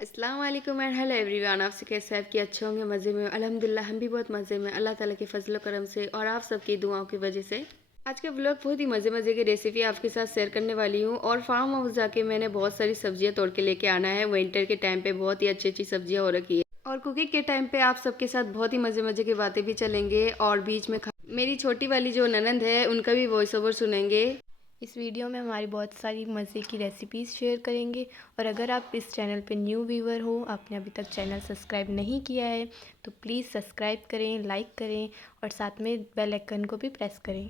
अस्सलाम वालेकुम and hello everyone. आपसे कैसे हैं? आपके अच्छे होंगे, मज़े में? अल्हम्दुलिल्लाह हम भी बहुत मज़े में, अल्लाह ताला के फजल करम से और आप सबकी दुआओं की वजह से। आज का व्लॉग बहुत ही मज़े मज़े की रेसिपी आपके साथ शेयर करने वाली हूँ। और फार्म हाउस जाके मैंने बहुत सारी सब्जियाँ तोड़ के लेके आना है। विंटर के टाइम पे बहुत ही अच्छी अच्छी सब्जियाँ हो रखी है और कुकिंग के टाइम पे आप सबके साथ बहुत ही मज़े मज़े की बातें भी चलेंगे और बीच में मेरी छोटी वाली जो ननंद है उनका भी वॉइस ओवर सुनेंगे। इस वीडियो में हमारी बहुत सारी मज़े की रेसिपीज़ शेयर करेंगे। और अगर आप इस चैनल पे न्यू व्यूवर हो, आपने अभी तक चैनल सब्सक्राइब नहीं किया है तो प्लीज़ सब्सक्राइब करें, लाइक करें और साथ में बेल आइकन को भी प्रेस करें।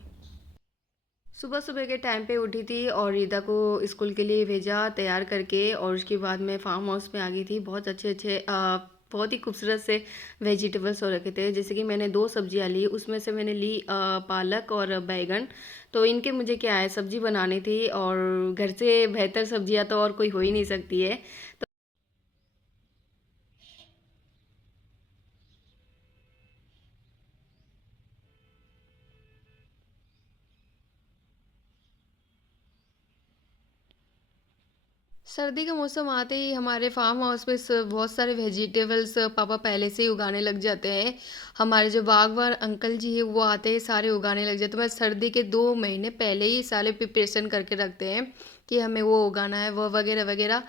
सुबह सुबह के टाइम पे उठी थी और रीदा को स्कूल के लिए भेजा तैयार करके, और उसके बाद मैं फार्म हाउस में आ गई थी। बहुत अच्छे अच्छे बहुत ही खूबसूरत से वेजिटेबल्स हो रखे थे। जैसे कि मैंने दो सब्जियां ली, उसमें से मैंने ली पालक और बैगन। तो इनके मुझे क्या है, सब्जी बनानी थी और घर से बेहतर सब्जियां तो और कोई हो ही नहीं सकती है। सर्दी का मौसम आते ही हमारे फार्म हाउस पे बहुत सारे वेजिटेबल्स पापा पहले से ही उगाने लग जाते हैं। हमारे जो बागवान अंकल जी है वो आते हैं, सारे उगाने लग जाते हैं। मैं सर्दी के 2 महीने पहले ही सारे प्रिपरेशन करके रखते हैं कि हमें वो उगाना है, वो वगैरह वगैरह।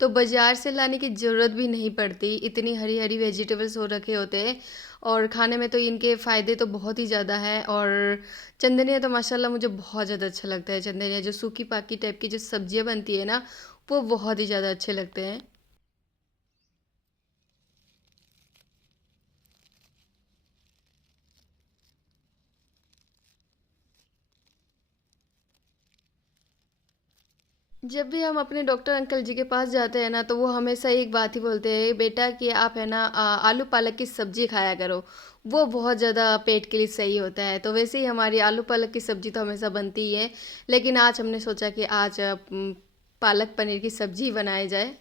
तो बाजार से लाने की ज़रूरत भी नहीं पड़ती, इतनी हरी हरी वेजिटेबल्स हो रखे होते हैं। और खाने में तो इनके फ़ायदे तो बहुत ही ज़्यादा है। और चंदनिया तो माशाल्लाह मुझे बहुत ज़्यादा अच्छा लगता है। चंदनिया जो सूखी पाकी टाइप की जो सब्जियां बनती है ना, वो बहुत ही ज़्यादा अच्छे लगते हैं। जब भी हम अपने डॉक्टर अंकल जी के पास जाते हैं ना, तो वो हमेशा एक बात ही बोलते हैं, बेटा कि आप है ना आलू पालक की सब्जी खाया करो, वो बहुत ज़्यादा पेट के लिए सही होता है। तो वैसे ही हमारी आलू पालक की सब्जी तो हमेशा बनती ही है, लेकिन आज हमने सोचा कि आज पालक पनीर की सब्जी बनाई जाए।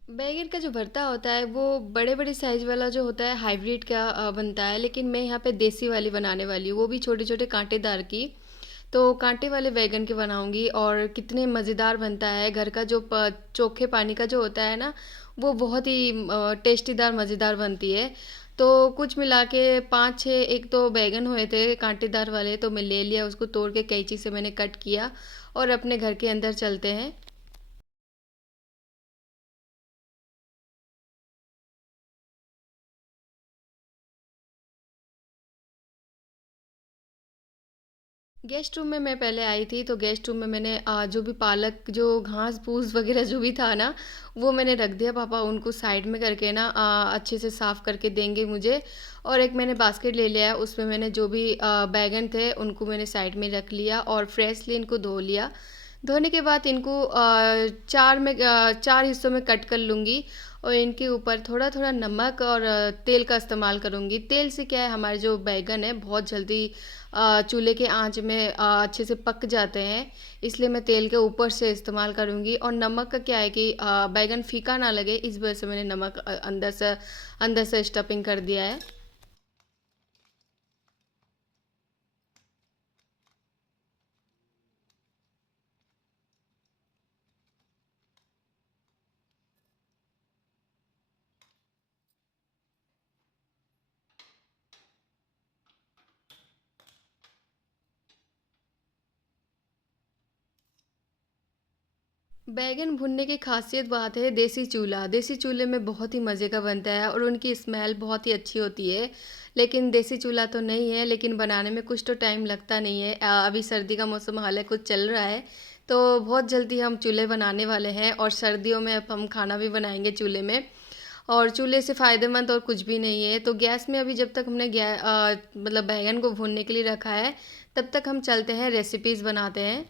बैंगन का जो भरता होता है वो बड़े बड़े साइज वाला जो होता है हाइब्रिड का बनता है, लेकिन मैं यहाँ पे देसी वाली बनाने वाली हूँ, वो भी छोटे छोटे कांटेदार की। तो कांटे वाले बैंगन के बनाऊंगी और कितने मज़ेदार बनता है। घर का जो चोखे पानी का जो होता है ना, वो बहुत ही टेस्टीदार मज़ेदार बनती है। तो कुछ मिला के 5-6 एक तो बैंगन हुए थे कांटेदार वाले, तो मैं ले लिया उसको, तोड़ के कैंची से मैंने कट किया और अपने घर के अंदर चलते हैं। गेस्ट रूम में मैं पहले आई थी, तो गेस्ट रूम में मैंने जो भी पालक जो घास फूस वगैरह जो भी था ना, वो मैंने रख दिया। पापा उनको साइड में करके ना अच्छे से साफ़ करके देंगे मुझे। और एक मैंने बास्केट ले लिया है, उसमें मैंने जो भी बैगन थे उनको मैंने साइड में रख लिया और फ्रेशली इनको धो लिया। धोने के बाद इनको चार हिस्सों में कट कर लूँगी और इनके ऊपर थोड़ा थोड़ा नमक और तेल का इस्तेमाल करूँगी। तेल से क्या है, हमारे जो बैगन है बहुत जल्दी चूल्हे के आंच में अच्छे से पक जाते हैं, इसलिए मैं तेल के ऊपर से इस्तेमाल करूँगी। और नमक का क्या है कि बैगन फीका ना लगे, इस वजह से मैंने नमक अंदर से स्टफिंग कर दिया है। बैगन भुनने की खासियत बात है देसी चूल्हा। देसी चूल्हे में बहुत ही मज़े का बनता है और उनकी स्मेल बहुत ही अच्छी होती है। लेकिन देसी चूल्हा तो नहीं है, लेकिन बनाने में कुछ तो टाइम लगता नहीं है। अभी सर्दी का मौसम हाल है, कुछ चल रहा है, तो बहुत जल्दी हम चूल्हे बनाने वाले हैं। और सर्दियों में अब हम खाना भी बनाएंगे चूल्हे में। और चूल्हे से फ़ायदेमंद और कुछ भी नहीं है। तो गैस में अभी जब तक हमने मतलब बैगन को भूनने के लिए रखा है, तब तक हम चलते हैं रेसिपीज़ बनाते हैं।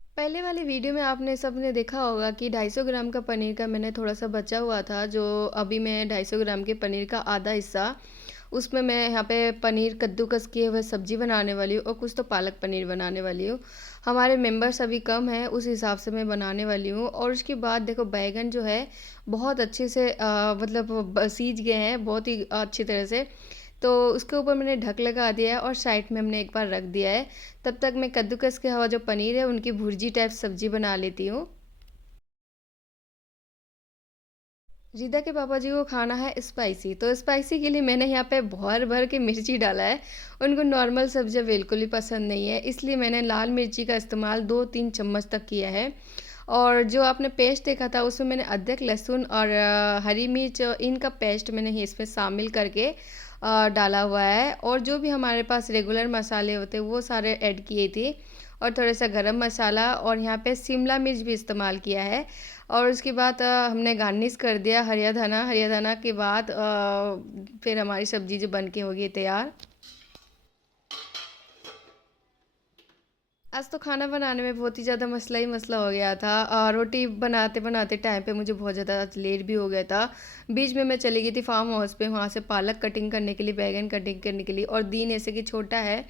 पहले वाली वीडियो में आपने सबने देखा होगा कि 250 ग्राम का पनीर का मैंने थोड़ा सा बचा हुआ था, जो अभी मैं 250 ग्राम के पनीर का आधा हिस्सा, उसमें मैं यहाँ पे पनीर कद्दूकस किए हुए सब्जी बनाने वाली हूँ और कुछ तो पालक पनीर बनाने वाली हूँ। हमारे मेंबर्स अभी कम हैं, उस हिसाब से मैं बनाने वाली हूँ। और उसके बाद देखो बैंगन जो है बहुत अच्छे से मतलब सीज गए हैं बहुत ही अच्छी तरह से। तो उसके ऊपर मैंने ढक लगा दिया है और साइड में हमने एक बार रख दिया है। तब तक मैं कद्दूकस के हवा जो पनीर है उनकी भुर्जी टाइप सब्जी बना लेती हूँ। रिदा के पापा जी को खाना है स्पाइसी, तो स्पाइसी के लिए मैंने यहाँ पे भर भर के मिर्ची डाला है। उनको नॉर्मल सब्जियाँ बिल्कुल भी पसंद नहीं है, इसलिए मैंने लाल मिर्ची का इस्तेमाल 2-3 चम्मच तक किया है। और जो आपने पेस्ट देखा था उसमें मैंने अदरक लहसुन और हरी मिर्च इनका पेस्ट मैंने ही इसमें शामिल करके डाला हुआ है। और जो भी हमारे पास रेगुलर मसाले होते हैं वो सारे ऐड किए थे। और थोड़ा सा गरम मसाला और यहाँ पे शिमला मिर्च भी इस्तेमाल किया है। और उसके बाद हमने गार्निश कर दिया हरिया धना के बाद फिर हमारी सब्जी जो बन के होगी तैयार। आज तो खाना बनाने में बहुत ही ज़्यादा मसला ही मसला हो गया था। रोटी बनाते बनाते टाइम पे मुझे बहुत ज़्यादा लेट भी हो गया था। बीच में मैं चली गई थी फार्म हाउस पे, वहाँ से पालक कटिंग करने के लिए, बैगन कटिंग करने के लिए। और दिन ऐसे कि छोटा है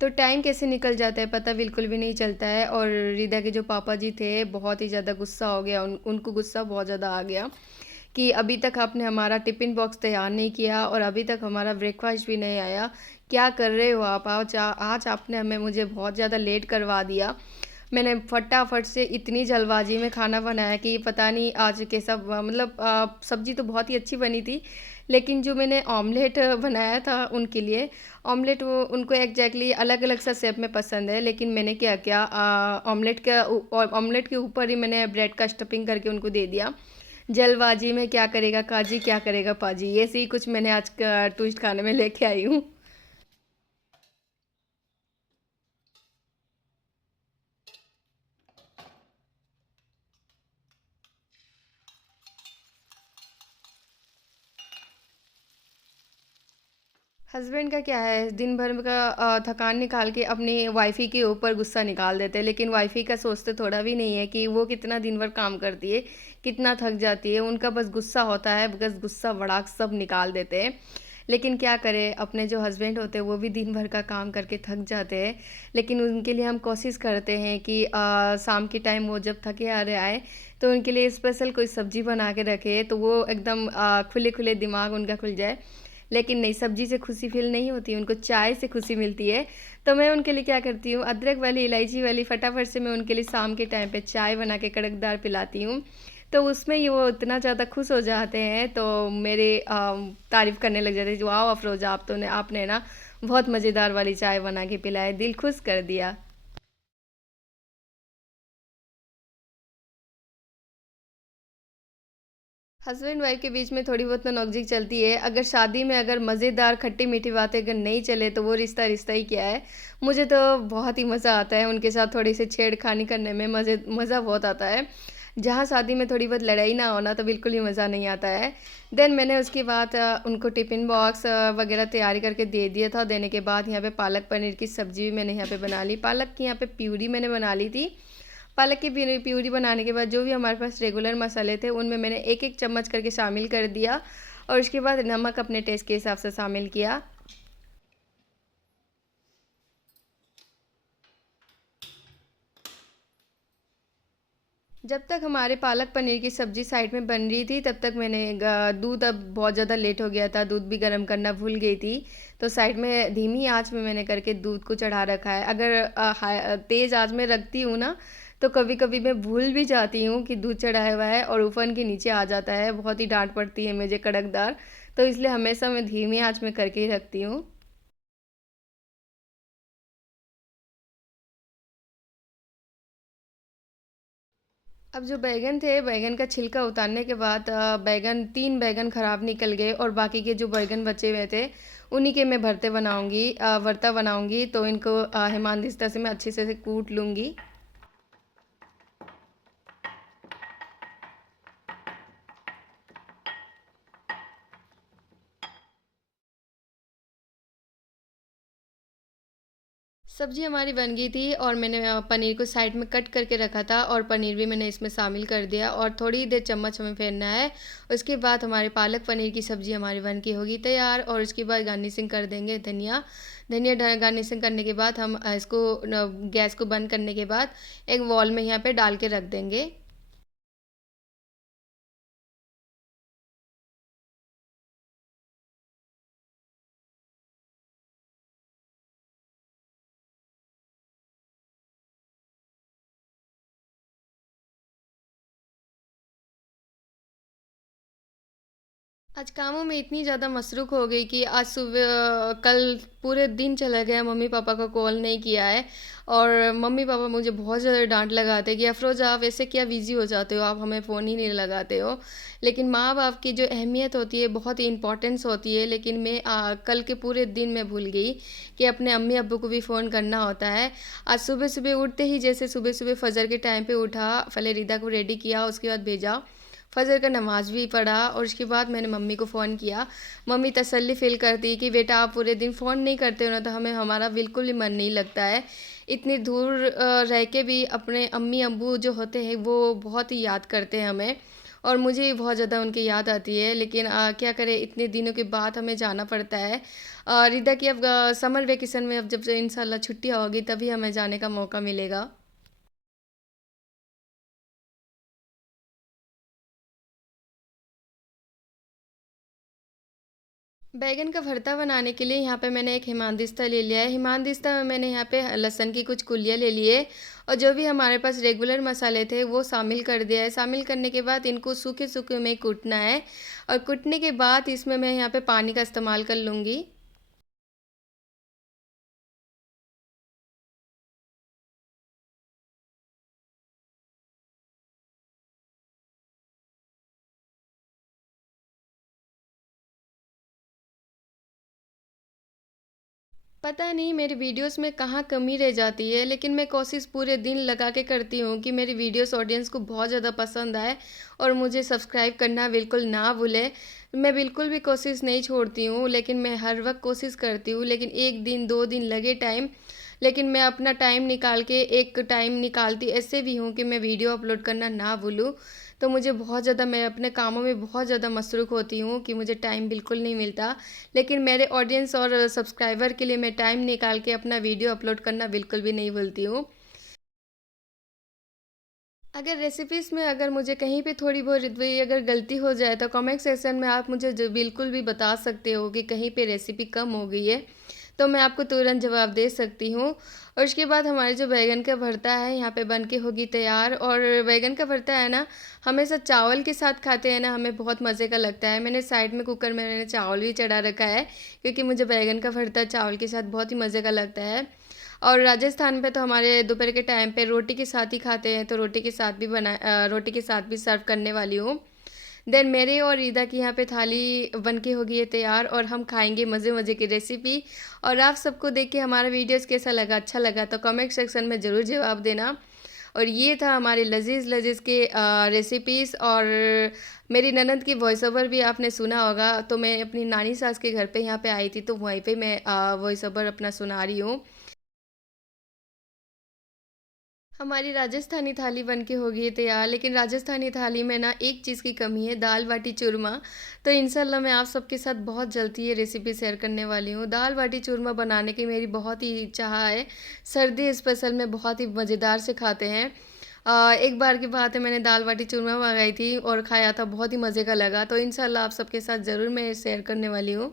तो टाइम कैसे निकल जाता है पता बिल्कुल भी नहीं चलता है। और रिदा के जो पापा जी थे बहुत ही ज़्यादा गुस्सा हो गया, उनको गुस्सा बहुत ज़्यादा आ गया कि अभी तक आपने हमारा टिफ़िन बॉक्स तैयार नहीं किया और अभी तक हमारा ब्रेकफास्ट भी नहीं आया। क्या कर रहे हो आप? आज आपने हमें मुझे बहुत ज़्यादा लेट करवा दिया। मैंने फटाफट से इतनी जल्दबाजी में खाना बनाया कि पता नहीं आज कैसा मतलब सब्ज़ी तो बहुत ही अच्छी बनी थी। लेकिन जो मैंने ऑमलेट बनाया था उनके लिए, ऑमलेट वो उनको एग्जैक्टली अलग अलग सा शेप में पसंद है। लेकिन मैंने क्या किया, ऑमलेट के ऊपर ही मैंने ब्रेड का स्टफिंग करके उनको दे दिया। जल्दबाजी में क्या करेगा काजी क्या करेगा पाजी, ऐसे ही कुछ मैंने आज का ट्विस्ट खाने में लेके आई हूँ। हस्बैंड का क्या है, दिन भर का थकान निकाल के अपनी वाइफ़ी के ऊपर गुस्सा निकाल देते हैं। लेकिन वाइफ़ी का सोचते थोड़ा भी नहीं है कि वो कितना दिन भर काम करती है, कितना थक जाती है। उनका बस गुस्सा होता है, बस गुस्सा भड़ाक सब निकाल देते हैं। लेकिन क्या करें, अपने जो हस्बैंड होते हैं वो भी दिन भर का काम करके थक जाते हैं। लेकिन उनके लिए हम कोशिश करते हैं कि शाम के टाइम वो जब थके हारे आए तो उनके लिए स्पेशल कोई सब्जी बना के रखे तो वो एकदम खुले खुले दिमाग उनका खुल जाए। लेकिन नहीं, सब्जी से खुशी फ़ील नहीं होती, उनको चाय से खुशी मिलती है। तो मैं उनके लिए क्या करती हूँ, अदरक वाली, इलायची वाली फटाफट से मैं उनके लिए शाम के टाइम पे चाय बना के कड़कदार पिलाती हूँ। तो उसमें ही वो इतना ज़्यादा खुश हो जाते हैं, तो मेरे तारीफ़ करने लग जाते हैं, वाह अफ़रोज़ा आपने ना बहुत मज़ेदार वाली चाय बना के पिलाई, दिल खुश कर दिया। हस्बैंड वाइफ के बीच में थोड़ी बहुत तो नोक-झोंक चलती है। अगर शादी में अगर मज़ेदार खट्टी-मीठी बातें अगर नहीं चले तो वो रिश्ता रिश्ता ही क्या है। मुझे तो बहुत ही मज़ा आता है उनके साथ थोड़ी-सी छेड़खानी करने में, मज़ा बहुत आता है। जहाँ शादी में थोड़ी बहुत लड़ाई ना हो ना तो बिल्कुल ही मज़ा नहीं आता है। देन मैंने उसके बाद उनको टिफ़िन बॉक्स वग़ैरह तैयारी करके दे दिया था। देने के बाद यहाँ पे पालक पनीर की सब्ज़ी भी मैंने यहाँ पे बना ली। पालक की यहाँ पे प्यूरी मैंने बना ली थी। पालक की प्यूरी बनाने के बाद जो भी हमारे पास रेगुलर मसाले थे उनमें मैंने एक एक चम्मच करके शामिल कर दिया। और उसके बाद नमक अपने टेस्ट के हिसाब से शामिल किया। जब तक हमारे पालक पनीर की सब्ज़ी साइड में बन रही थी तब तक मैंने दूध, अब बहुत ज़्यादा लेट हो गया था, दूध भी गर्म करना भूल गई थी। तो साइड में धीमी आंच में मैंने करके दूध को चढ़ा रखा है। अगर तेज़ आंच में रखती हूँ ना तो कभी कभी मैं भूल भी जाती हूँ कि दूध चढ़ाया हुआ है और ओवन के नीचे आ जाता है, बहुत ही डांट पड़ती है मुझे कड़कदार। तो इसलिए हमेशा मैं धीमी आंच में करके ही रखती हूँ। अब जो बैंगन थे, बैंगन का छिलका उतारने के बाद बैंगन 3 बैंगन खराब निकल गए और बाकी के जो बैंगन बचे हुए थे, उन्हीं के मैं भरता बनाऊँगी। तो इनको हिमानदिस्ता से मैं अच्छे से कूट लूँगी। सब्ज़ी हमारी बन गई थी और मैंने पनीर को साइड में कट करके रखा था और पनीर भी मैंने इसमें शामिल कर दिया और थोड़ी देर चम्मच हमें फेरना है। उसके बाद हमारी पालक पनीर की सब्ज़ी हमारी बन के होगी तैयार और उसके बाद गार्निशिंग कर देंगे धनिया। धनिया गार्निशिंग करने के बाद हम इसको गैस को बंद करने के बाद एक बॉल में यहाँ पे डाल के रख देंगे। आज कामों में इतनी ज़्यादा मसरूफ़ हो गई कि आज सुबह कल पूरे दिन चला गया, मम्मी-पापा का कॉल नहीं किया है और मम्मी-पापा मुझे बहुत ज़्यादा डाँट लगाते हैं कि अफ़रोज़ा आप ऐसे क्या बिज़ी हो जाते हो, आप हमें फ़ोन ही नहीं लगाते हो। लेकिन माँ-बाप की जो अहमियत होती है, बहुत ही इम्पोर्टेंस होती है, लेकिन मैं कल के पूरे दिन मैं भूल गई कि अपने अम्मी-अब्बू को भी फ़ोन करना होता है। आज सुबह-सुबह उठते ही जैसे सुबह-सुबह फ़जर के टाइम पे उठा, पहले रिदा को रेडी किया, उसके बाद भेजा। फ़जर का नमाज़ भी पढ़ा और उसके बाद मैंने मम्मी को फ़ोन किया। मम्मी तसल्ली फ़ील करती कि बेटा आप पूरे दिन फ़ोन नहीं करते हो ना तो हमें हमारा बिल्कुल भी मन नहीं लगता है। इतनी दूर रह के भी अपने अम्मी-अब्बू जो होते हैं वो बहुत ही याद करते हैं हमें और मुझे भी बहुत ज़्यादा उनकी याद आती है। लेकिन क्या करें इतने दिनों के बाद हमें जाना पड़ता है। रिदा की अब समर वेकेशन में अब जब से इंशाल्लाह छुट्टियाँ होगी तभी हमें जाने का मौका मिलेगा। बैंगन का भरता बनाने के लिए यहाँ पे मैंने एक हिमानदिस्ता ले लिया है। हिमानदिस्ता में मैंने यहाँ पे लहसुन की कुछ कुलियाँ ले लिए और जो भी हमारे पास रेगुलर मसाले थे वो शामिल कर दिया है। शामिल करने के बाद इनको सूखे-सूखे में कूटना है और कूटने के बाद इसमें मैं यहाँ पे पानी का इस्तेमाल कर लूँगी। पता नहीं मेरी वीडियोस में कहाँ कमी रह जाती है, लेकिन मैं कोशिश पूरे दिन लगा के करती हूँ कि मेरी वीडियोस ऑडियंस को बहुत ज़्यादा पसंद आए और मुझे सब्सक्राइब करना बिल्कुल ना भूलें। मैं बिल्कुल भी कोशिश नहीं छोड़ती हूँ, लेकिन मैं हर वक्त कोशिश करती हूँ, लेकिन 1 दिन 2 दिन लगे टाइम, लेकिन मैं अपना टाइम निकाल के एक टाइम निकालती ऐसे भी हूँ कि मैं वीडियो अपलोड करना ना भूलूँ। तो मुझे बहुत ज़्यादा मैं अपने कामों में बहुत ज़्यादा मसरूफ़ होती हूँ कि मुझे टाइम बिल्कुल नहीं मिलता। लेकिन मेरे ऑडियंस और सब्सक्राइबर के लिए मैं टाइम निकाल के अपना वीडियो अपलोड करना बिल्कुल भी नहीं भूलती हूँ। अगर रेसिपीज़ में अगर मुझे कहीं पे थोड़ी बहुत भी अगर गलती हो जाए तो कमेंट सेक्शन में आप मुझे बिल्कुल भी बता सकते हो कि कहीं पे रेसिपी कम हो गई है, तो मैं आपको तुरंत जवाब दे सकती हूँ। और उसके बाद हमारे जो बैंगन का भरता है यहाँ पे बन के होगी तैयार और बैंगन का भरता है ना, हमेशा चावल के साथ खाते हैं ना, हमें बहुत मज़े का लगता है। मैंने साइड में कुकर में मैंने चावल भी चढ़ा रखा है क्योंकि मुझे बैंगन का भरता चावल के साथ बहुत ही मज़े का लगता है। और राजस्थान पे तो हमारे दोपहर के टाइम पे रोटी के साथ ही खाते हैं, तो रोटी के साथ भी रोटी के साथ भी सर्व करने वाली हूँ। देन मेरे और ईदा की यहाँ पे थाली बन के हो गई है तैयार और हम खाएँगे मज़े-मज़े की रेसिपी। और आप सबको देख के हमारा वीडियोज़ कैसा लगा, अच्छा लगा तो कमेंट सेक्शन में ज़रूर जवाब देना। और ये था हमारे लज़ीज़-लज़ीज़ के रेसिपीज़ और मेरी ननद की वॉइस ओवर भी आपने सुना होगा, तो मैं अपनी नानी सास के घर पे यहाँ पे आई थी, तो वहीं पे मैं वॉइस ओवर अपना सुना रही हूँ। हमारी राजस्थानी थाली बन के हो गई है तैयार, लेकिन राजस्थानी थाली में ना एक चीज़ की कमी है, दाल बाटी चूरमा। तो इंशाल्लाह मैं आप सबके साथ बहुत जल्दी ये रेसिपी शेयर करने वाली हूँ। दाल बाटी चूरमा बनाने की मेरी बहुत ही चाह है। सर्दी स्पेशल में बहुत ही मज़ेदार से खाते हैं। एक बार की बात है मैंने दाल बाटी चूरमा मंगाई थी और खाया था, बहुत ही मज़े का लगा। तो इंशाल्लाह आप सबके साथ ज़रूर मैं शेयर करने वाली हूँ।